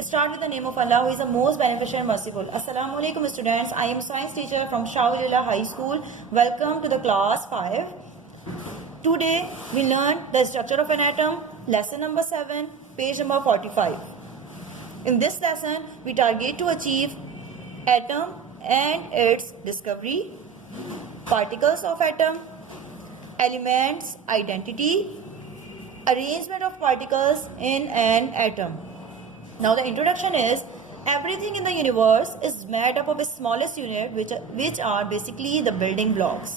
Start with the name of Allah, who is the most beneficent and merciful. Assalamu alaikum students. I am science teacher from Shahulillah High School. Welcome to the class 5. Today we learn the structure of an atom, lesson number 7, page number 45. In this lesson we target to achieve atom and its discovery, particles of atom, elements, identity, arrangement of particles in an atom. Now the introduction is, everything in the universe is made up of the smallest unit which are basically the building blocks.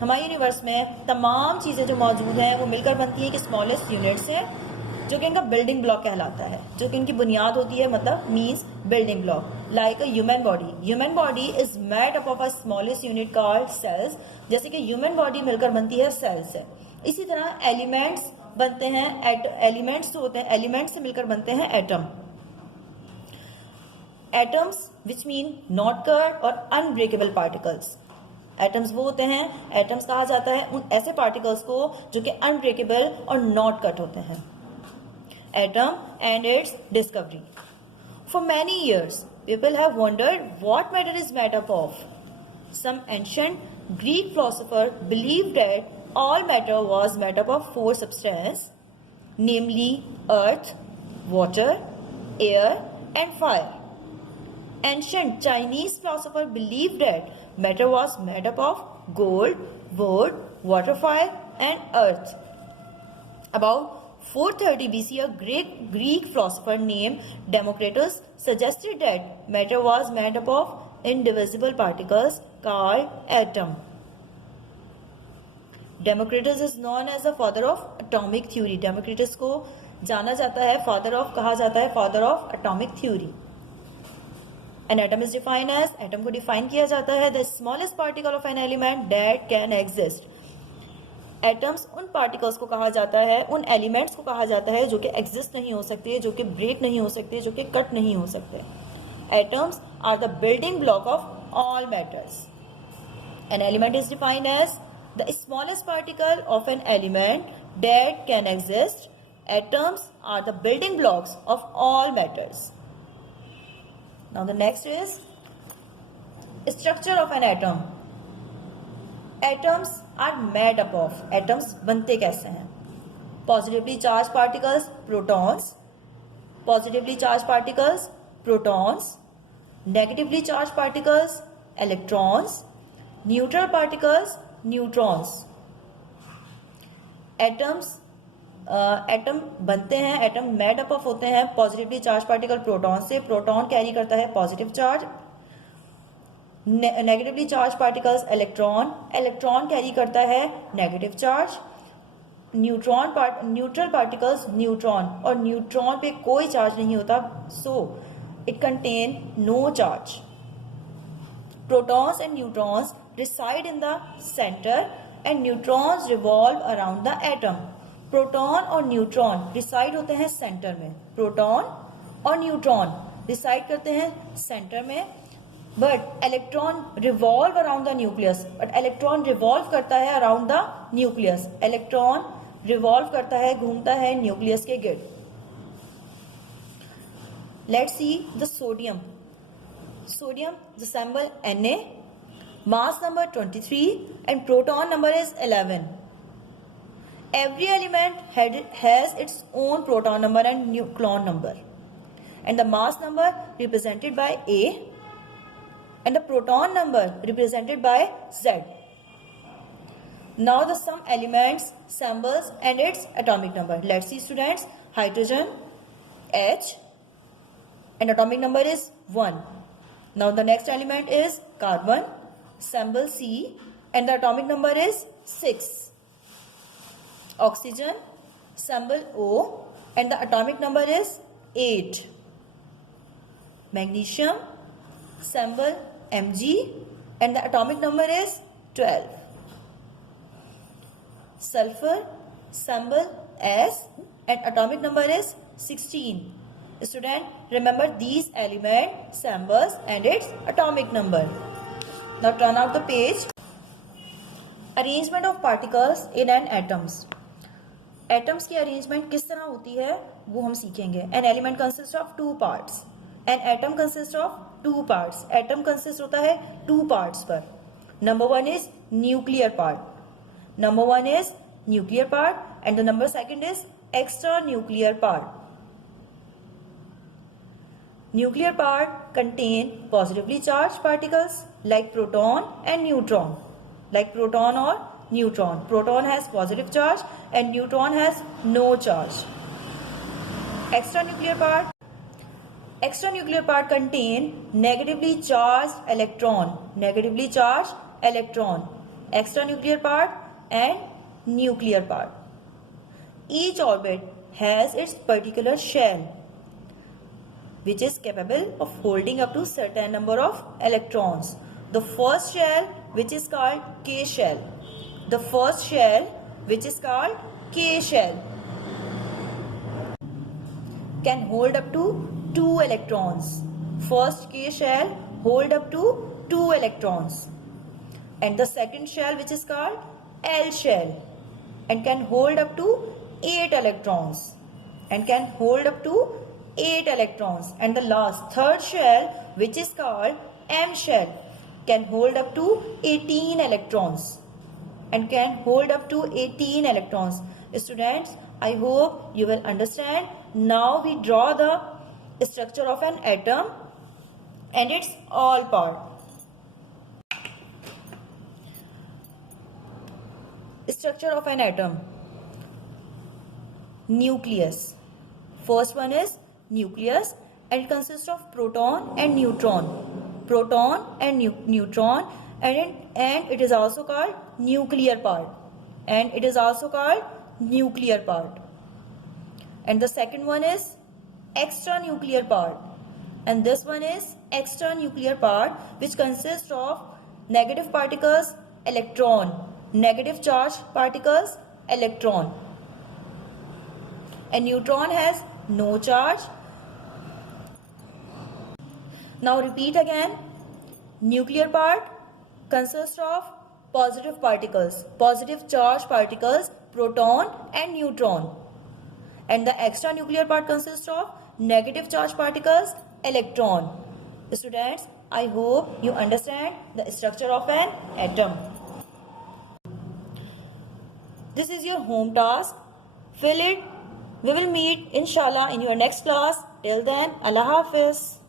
हमारे universe में तमाम चीज़ें जो मौजूद हैं वो मिलकर बनती हैं कि स्मॉलेस्ट यूनिट से, जो कि इनका बिल्डिंग ब्लॉक कहलाता है, जो कि इनकी बुनियाद होती है, मतलब means building block. Like a human body is made up of a smallest unit called cells. जैसे कि ह्यूमन बॉडी मिलकर बनती है सेल से. इसी तरह एलिमेंट्स बनते हैं, एलिमेंट्स जो होते हैं एलिमेंट्स से मिलकर बनते हैं atom. Atoms which mean not cut और अनब्रेकेबल पार्टिकल्स. एटम्स वो होते हैं, एटम्स कहा जाता है उन ऐसे पार्टिकल्स को जो कि अनब्रेकेबल और नॉट कट होते हैं. Atom and its discovery. For many years people have wondered what matter is made up of. Some ancient Greek philosopher believed that all matter was made up of 4 substances, namely earth, water, air and fire. Ancient Chinese philosopher believed that matter was made up of gold, wood, water, fire and earth. About 430 BC, a great Greek philosopher named Democritus suggested that matter was made up of indivisible particles called atom. Democritus is known as the father of atomic theory. Democritus को जाना जाता है कहा जाता है father of atomic theory. An atom is defined as, atom को define किया जाता है the smallest particle of an element that can exist. Atoms उन particles को कहा जाता है, उन elements को कहा जाता है जो कि exist नहीं हो सकते, जो कि break नहीं हो सकते, जो कि cut नहीं हो सकते. Atoms are the building block of all matters. An element is defined as the smallest particle of an element that can exist. Atoms are the building blocks of all matters. Now the next is structure of an atom. Atoms are made up of. Atoms बनते कैसे हैं? Positively charged particles, protons. Positively charged particles, protons. Negatively charged particles, electrons. Neutral particles, neutrons. Atom बनते हैं, atom made up of होते हैं positively charge particle proton से. Proton carry करता है positive charge. Negatively charge particles electron carry करता है negative charge. Neutral particles neutron, और न्यूट्रॉन पे कोई चार्ज नहीं होता, so it contain no charge. Protons and neutrons reside in the center and neutrons revolve around the atom. Proton और neutron reside होते हैं सेंटर में. प्रोटॉन और न्यूट्रॉन रिसाइड करते हैं सेंटर में, but electron revolve around the nucleus. But electron revolve करता है around the nucleus. Electron revolve करता है, घूमता है न्यूक्लियस के गिर्द. Let's see the sodium. Sodium, the symbol Na, mass number 23 and proton number is 11. Every element has its own proton number and nucleon number, and the mass number represented by A and the proton number represented by Z. Now the some elements, symbols and its atomic number. Let's see students. Hydrogen H and atomic number is 1. Now the next element is carbon, symbol C and the atomic number is 6. Oxygen, symbol O and the atomic number is 8. Magnesium, symbol Mg and the atomic number is 12. Sulfur, symbol S and atomic number is 16. Student, remember these element, symbols and its atomic number. Now turn out the page. Arrangement of particles in an atoms. Atoms की arrangement किस तरह होती है वो हम सीखेंगे. An element consists of two parts. An atom consists of two parts. Atom consists होता है two parts पर. Number one is nuclear part. Number one is nuclear part and the number second is extranuclear part. Nuclear part contain positively charged particles like proton and neutron. Like proton or neutron. Proton has positive charge and neutron has no charge. Extranuclear part. Extranuclear part contain negatively charged electron. Negatively charged electron. Extranuclear part and nuclear part. Each orbit has its particular shell, which is capable of holding up to certain number of electrons. The first shell, which is called K shell. The first shell, which is called K shell, can hold up to 2 electrons. First K shell hold up to 2 electrons. And the second shell, which is called L shell, and can hold up to 8 electrons. And can hold up to 8 electrons. And the last third shell, which is called M shell, can hold up to 18 electrons. And can hold up to 18 electrons. Students, I hope you will understand. Now we draw the structure of an atom and its all part. Structure of an atom. Nucleus. First one is nucleus and it consists of proton and neutron. Proton and neutron and it is also called nuclear part. And it is also called nuclear part. And the second one is extranuclear part. And this one is extranuclear part, which consists of negative particles, electron. Negative charge particles, electron. And neutron has no charge. Now repeat again. Nuclear part consists of positive particles, positive charge particles, proton and neutron. And the extranuclear part consists of negative charge particles, electron. Students, I hope you understand the structure of an atom. This is your home task. Fill it. We will meet inshallah in your next class. Till then, Allah Hafiz.